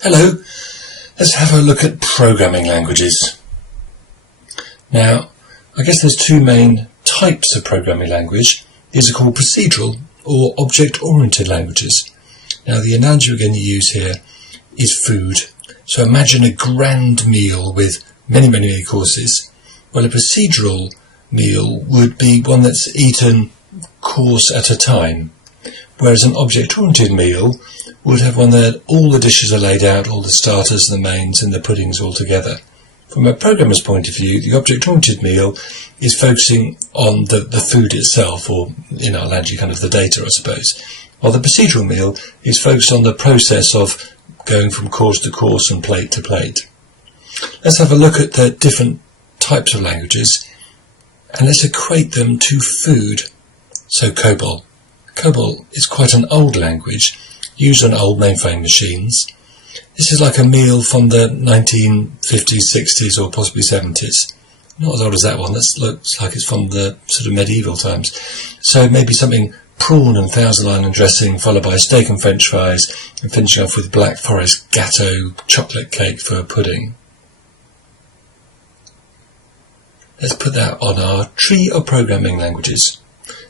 Hello, let's have a look at programming languages. Now, I guess there's two main types of programming language. These are called procedural or object-oriented languages. Now, the analogy we're going to use here is food. So imagine a grand meal with many courses. Well, a procedural meal would be one that's eaten course at a time, whereas an object-oriented meal would have one that all the dishes are laid out, all the starters and the mains and the puddings all together. From a programmer's point of view, the object-oriented meal is focusing on the food itself, or in our language, kind of the data, I suppose, while the procedural meal is focused on the process of going from course to course and plate to plate. Let's have a look at the different types of languages and let's equate them to food. So COBOL. COBOL is quite an old language, used on old mainframe machines. This is like a meal from the 1950s, 60s or possibly 70s. Not as old as that one, that looks like it's from the sort of medieval times. So maybe something prawn and thousand island dressing followed by steak and french fries and finishing off with Black Forest Gateau chocolate cake for a pudding. Let's put that on our tree of programming languages.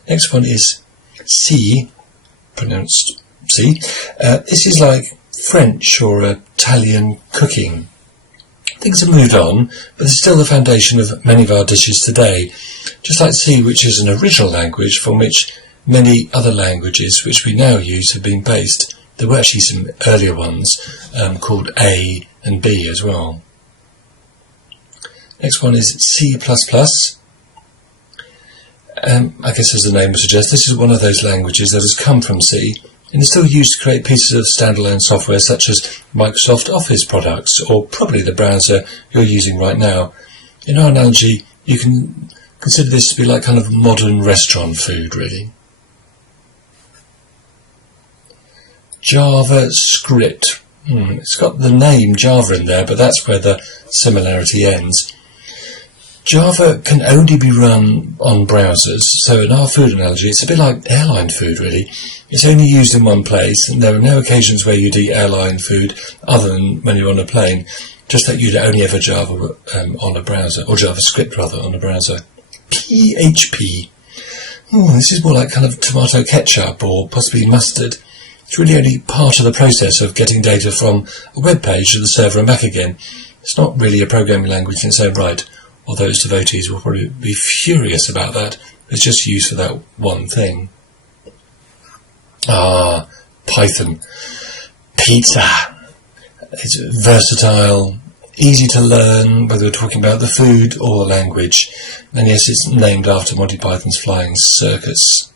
Next one is C, pronounced C. This is like French or Italian cooking. Things have moved on, but it's still the foundation of many of our dishes today. Just like C, which is an original language from which many other languages which we now use have been based. There were actually some earlier ones called A and B as well. Next one is C++. I guess as the name would suggest, this is one of those languages that has come from C and is still used to create pieces of standalone software such as Microsoft Office products or probably the browser you're using right now. In our analogy, you can consider this to be like kind of modern restaurant food, really. JavaScript. It's got the name Java in there, but that's where the similarity ends. Java can only be run on browsers, so in our food analogy it's a bit like airline food really. It's only used in one place and there are no occasions where you'd eat airline food other than when you're on a plane, just that you'd only ever Java on a browser, or JavaScript rather, on a browser. PHP. This is more like kind of tomato ketchup or possibly mustard. It's really only part of the process of getting data from a web page to the server and back again. It's not really a programming language in its own right, although its devotees will probably be furious about that. It's just used for that one thing. Python. Pizza. It's versatile, easy to learn, whether we're talking about the food or the language. And yes, it's named after Monty Python's Flying Circus.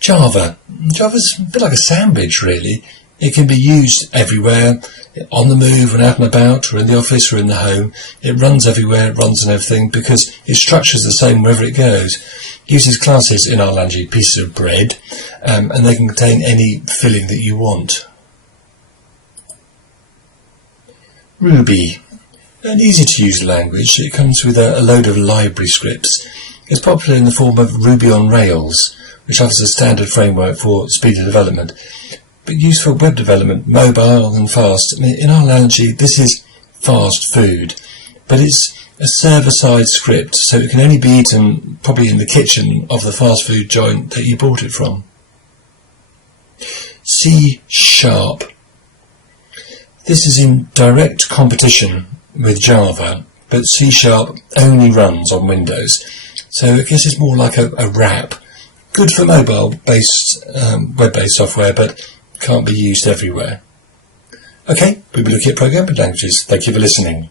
Java. Java's a bit like a sandwich, really. It can be used everywhere, on the move and out and about, or in the office or in the home. It runs everywhere, it runs on everything, because its structure is the same wherever it goes. It uses classes, in our language, pieces of bread, and they can contain any filling that you want. Ruby. An easy to use language. It comes with a load of library scripts. It's popular in the form of Ruby on Rails, which offers a standard framework for speedy development, but used for web development, mobile and fast. I mean, in our analogy, this is fast food, but it's a server-side script, so it can only be eaten probably in the kitchen of the fast food joint that you bought it from. C#. This is in direct competition with Java, but C# only runs on Windows, so I guess it's more like a wrap. Good for mobile-based, web-based software, but can't be used everywhere. Okay, we'll be looking at programming languages. Thank you for listening.